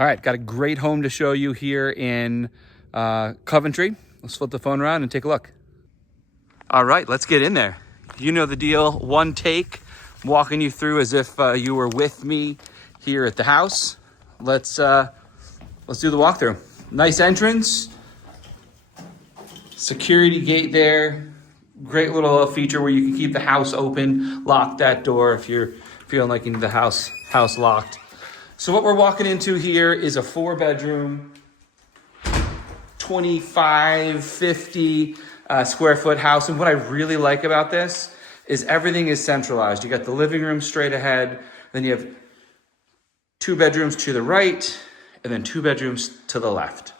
All right, got a great home to show you here in Coventry. Let's flip the phone around and take a look. All right, let's get in there. You know the deal, one take, walking you through as if you were with me here at the house. Let's do the walkthrough. Nice entrance, security gate there. Great little feature where you can keep the house open, lock that door if you're feeling like you need the house locked. So what we're walking into here is a 4-bedroom, 25, 50 square foot house. And what I really like about this is everything is centralized. You got the living room straight ahead, then you have 2 bedrooms to the right, and then 2 bedrooms to the left.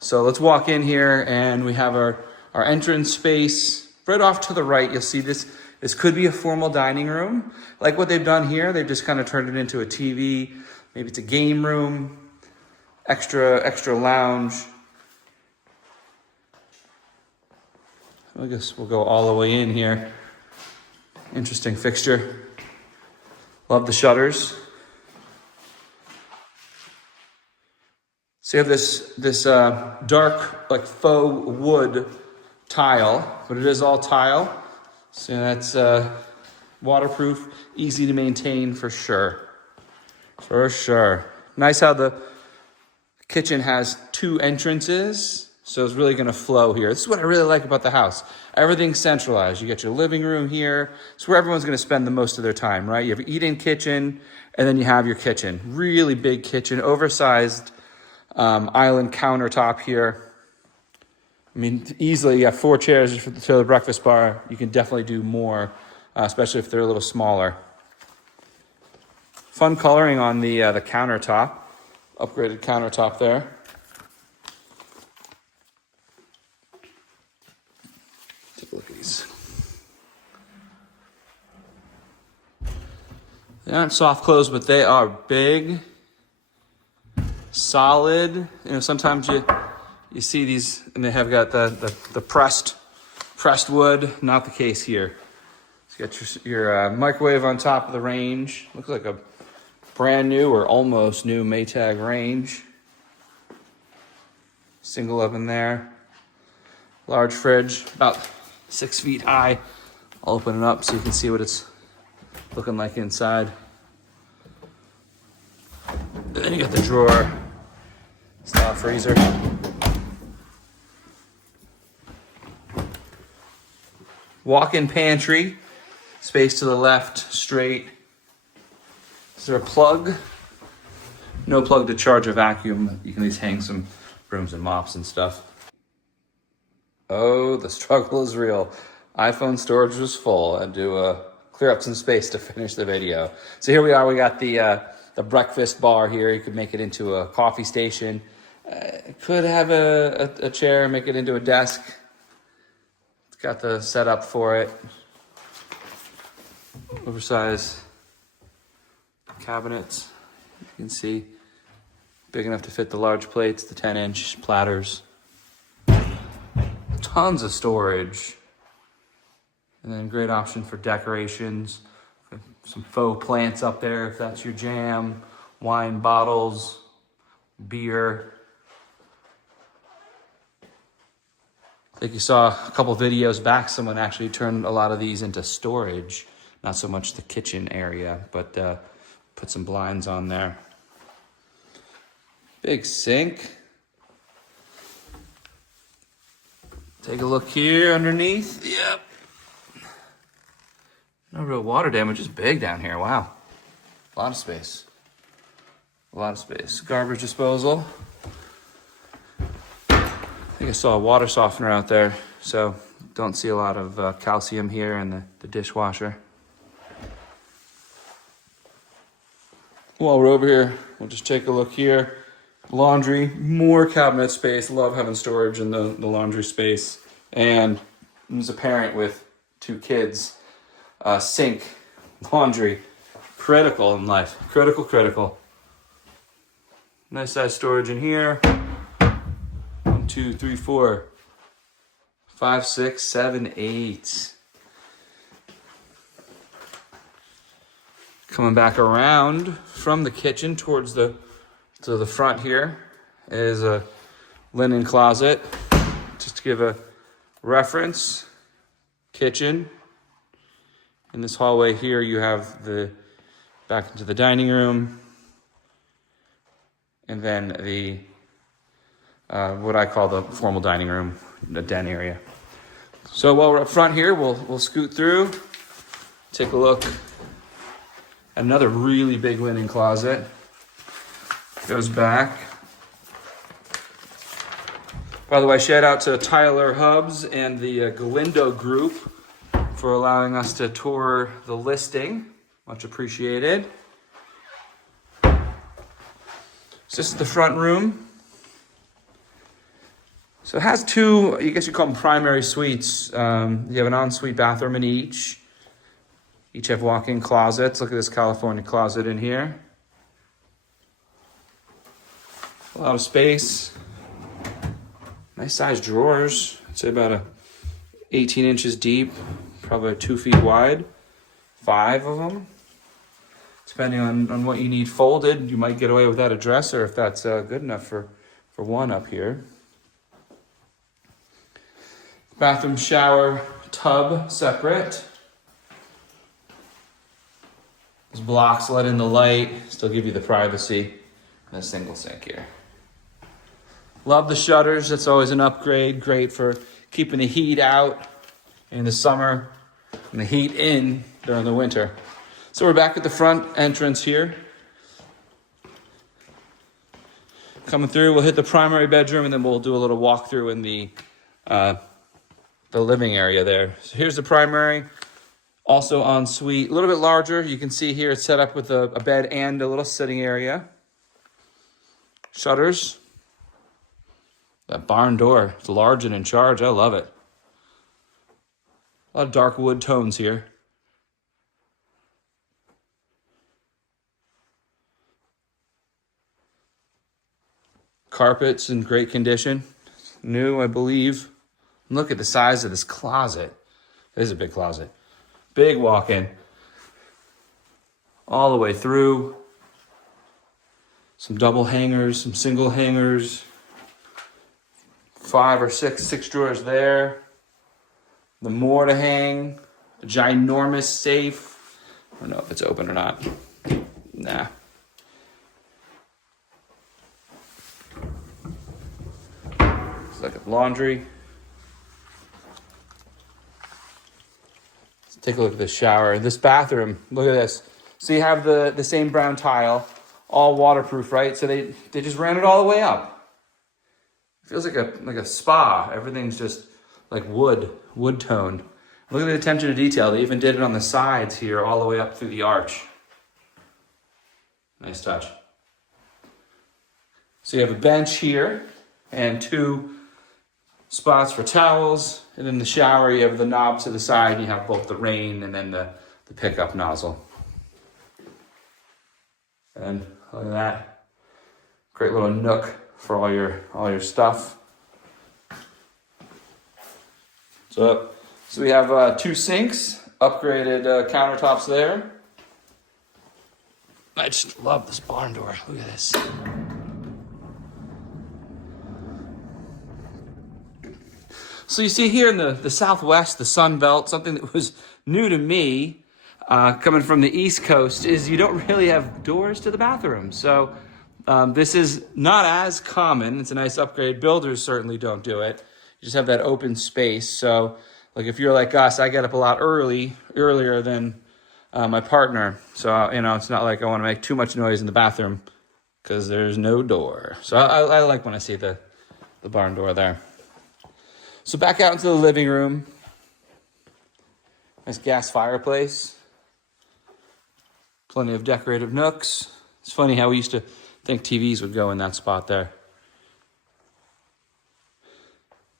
So let's walk in here, and we have our entrance space. Right off to the right, you'll see this could be a formal dining room. Like what they've done here, they've just kind of turned it into a TV. Maybe it's a game room, extra lounge. I guess we'll go all the way in here. Interesting fixture. Love the shutters. So you have this dark, like faux wood tile, but it is all tile. So that's waterproof, easy to maintain for sure. For sure. Nice how the kitchen has 2 entrances, so it's really gonna flow here. This is what I really like about the house. Everything's centralized. You get your living room here. It's where everyone's gonna spend the most of their time, right? You have your eat-in kitchen, and then you have your kitchen. Really big kitchen, oversized island countertop here. I mean, easily you have 4 chairs for the breakfast bar. You can definitely do more, especially if they're a little smaller. Fun coloring on the countertop, upgraded countertop there. Take a look at these. They aren't soft close, but they are big, solid. You know, sometimes you see these and they have got the pressed wood. Not the case here. So you got your microwave on top of the range. Looks like a brand new or almost new Maytag range. Single oven there. Large fridge, about 6 feet high. I'll open it up so you can see what it's looking like inside. And then you got the drawer style freezer. Walk-in pantry, space to the left, straight. Is there a plug? No plug to charge a vacuum. You can at least hang some brooms and mops and stuff. Oh, the struggle is real. iPhone storage was full. I had to clear up some space to finish the video. So here we are. We got the breakfast bar here. You could make it into a coffee station. Could have a chair, make it into a desk. It's got the setup for it. Oversized cabinets, you can see, big enough to fit the large plates, the 10-inch platters. Tons of storage. And then great option for decorations. Some faux plants up there if that's your jam. Wine bottles, beer. I think you saw a couple videos back, someone actually turned a lot of these into storage. Not so much the kitchen area, but put some blinds on there. Big sink. Take a look here underneath. Yep. No real water damage, just big down here. Wow. A lot of space. A lot of space. Garbage disposal. I think I saw a water softener out there, so don't see a lot of calcium here in the dishwasher. While we're over here, we'll just take a look here. Laundry, more cabinet space. Love having storage in the laundry space. And as a parent with 2 kids, sink, laundry, critical in life. Critical. Nice size storage in here. 1, 2, 3, 4, 5, 6, 7, 8. Coming back around from the kitchen towards the So the front here is a linen closet. Just to give a reference, kitchen. In this hallway here, you have the back into the dining room, and then the what I call the formal dining room, the den area. So while we're up front here, we'll scoot through, take a look at another really big linen closet. Goes back. By the way, shout out to Tyler Hubbs and the Galindo Group for allowing us to tour the listing. Much appreciated. So this is the front room. So it has two, I guess you call them primary suites. You have an ensuite bathroom in each. Each have walk-in closets. Look at this California closet in here. A lot of space. Nice sized drawers. I'd say about 18 inches deep, probably 2 feet wide. 5 of them. Depending on what you need folded, you might get away without a dresser if that's good enough for one up here. Bathroom, shower, tub separate. Those blocks let in the light, still give you the privacy. And a single sink here. Love the shutters. That's always an upgrade. Great for keeping the heat out in the summer and the heat in during the winter. So we're back at the front entrance here. Coming through, we'll hit the primary bedroom and then we'll do a little walkthrough in the living area there. So here's the primary, also en suite, a little bit larger. You can see here it's set up with a bed and a little sitting area. Shutters. That barn door, it's large and in charge. I love it. A lot of dark wood tones here. Carpets in great condition. New, I believe. Look at the size of this closet. It is a big closet. Big walk-in. All the way through. Some double hangers, some single hangers. 5 or 6 drawers there. The more to hang. A ginormous safe. I don't know if it's open or not. Nah. It's like a laundry. Let's take a look at this shower. This bathroom, look at this. So you have the same brown tile, all waterproof, right? So they just ran it all the way up. Feels like a spa. Everything's just like wood toned. Look at the attention to detail. They even did it on the sides here, all the way up through the arch. Nice touch. So you have a bench here and 2 spots for towels. And in the shower, you have the knob to the side. And you have both the rain and then the pickup nozzle. And look at that. Great little nook for all your stuff. So we have 2 sinks, upgraded countertops there. I just love this barn door. Look at this. So you see here in the Southwest, the Sun Belt, something that was new to me, coming from the East Coast, is you don't really have doors to the bathroom. So this is not as common. It's a nice upgrade. Builders certainly don't do it. You just have that open space. So like if you're like us, I get up a lot earlier than my partner. So, it's not like I want to make too much noise in the bathroom because there's no door. So I like when I see the barn door there. So back out into the living room. Nice gas fireplace. Plenty of decorative nooks. It's funny how we used to think TVs would go in that spot there.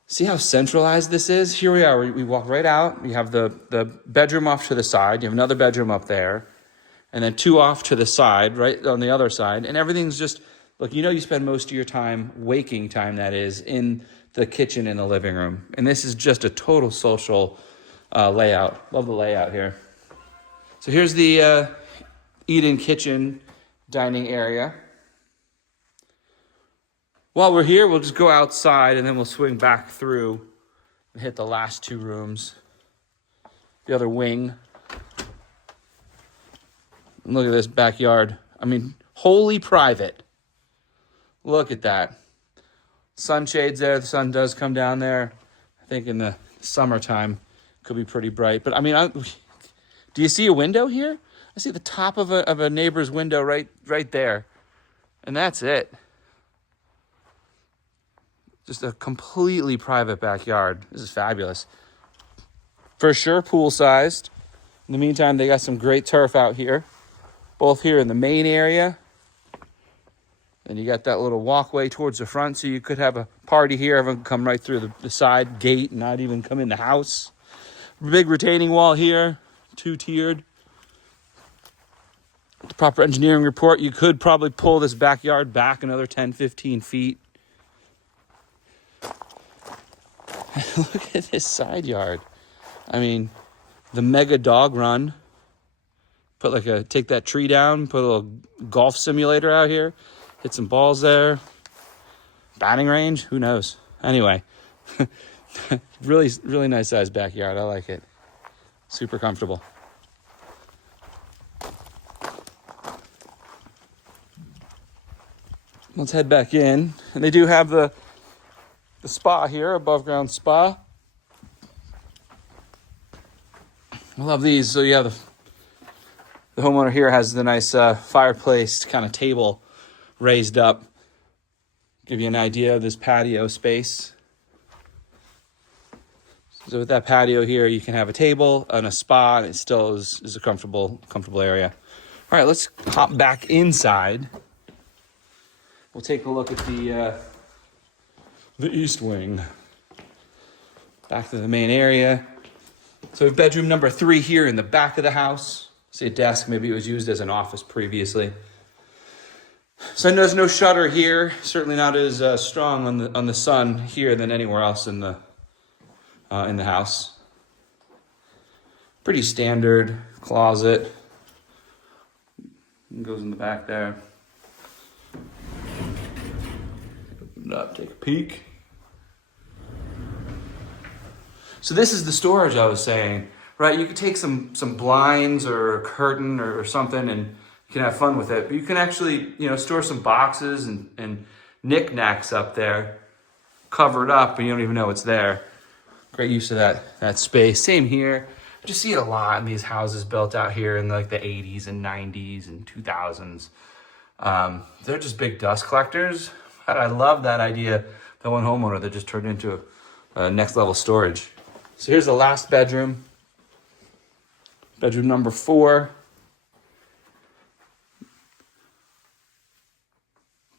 See how centralized this is? Here we are. We walk right out. You have the bedroom off to the side. You have another bedroom up there. And then 2 off to the side, right on the other side. And everything's just, look, you spend most of your time, waking time that is, in the kitchen in the living room. And this is just a total social layout. Love the layout here. So here's the eat-in kitchen dining area. While we're here, we'll just go outside and then we'll swing back through and hit the last two rooms. The other wing. And look at this backyard. I mean, wholly private. Look at that. Sunshades there. The sun does come down there. I think in the summertime could be pretty bright. But I mean, do you see a window here? I see the top of a neighbor's window right there. And that's it. Just a completely private backyard. This is fabulous. For sure, pool-sized. In the meantime, they got some great turf out here. Both here in the main area. And you got that little walkway towards the front, so you could have a party here. Everyone can come right through the side gate and not even come in the house. Big retaining wall here, two-tiered. The proper engineering report, you could probably pull this backyard back another 10, 15 feet. Look at this side yard. I mean, the mega dog run. Take that tree down, put a little golf simulator out here. Hit some balls there. Batting range, who knows? Anyway, really, really nice sized backyard. I like it. Super comfortable. Let's head back in. And they do have the spa here, above ground spa. I love these. So yeah, the homeowner here has the nice fireplace kind of table raised up. Give you an idea of this patio space. So with that patio here, you can have a table and a spa, and it still is a comfortable area. All right, let's hop back inside. We'll take a look at the east wing. Back to the main area. So we have bedroom number 3 here in the back of the house. See a desk, maybe it was used as an office previously. So there's no shutter here. Certainly not as strong on the sun here than anywhere else in the house. Pretty standard closet. It goes in the back there. Open it up, take a peek. So this is the storage I was saying, right? You could take some blinds or a curtain or something and you can have fun with it. But you can actually, store some boxes and knickknacks up there, covered up, and you don't even know it's there. Great use of that space. Same here. I just see it a lot in these houses built out here in the 80s and 90s and 2000s. They're just big dust collectors. I love that idea, that one homeowner that just turned into a next level storage. So here's the last bedroom. Bedroom number 4.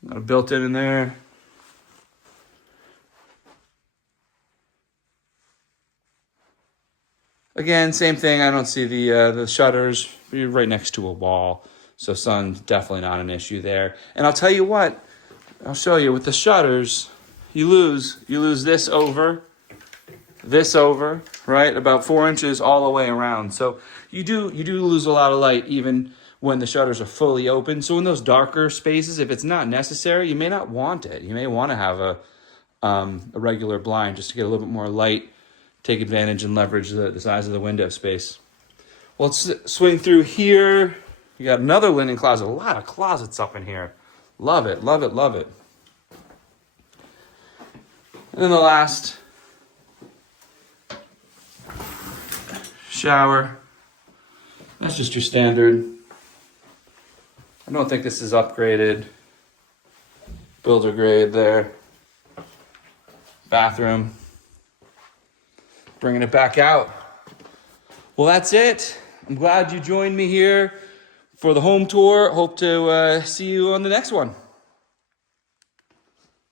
Got a built-in in there. Again, same thing. I don't see the shutters. You're right next to a wall, so sun's definitely not an issue there. And I'll tell you what, I'll show you with the shutters, you lose this over, right? About 4 inches all the way around. So you do lose a lot of light even when the shutters are fully open. So in those darker spaces, if it's not necessary, you may not want it. You may want to have a regular blind just to get a little bit more light, take advantage and leverage the size of the window space. Well, let's swing through here. You got another linen closet. A lot of closets up in here. Love it, love it, love it. And then the last shower. That's just your standard. I don't think this is upgraded. Builder grade there. Bathroom. Bringing it back out. Well, that's it. I'm glad you joined me here for the home tour. Hope to see you on the next one.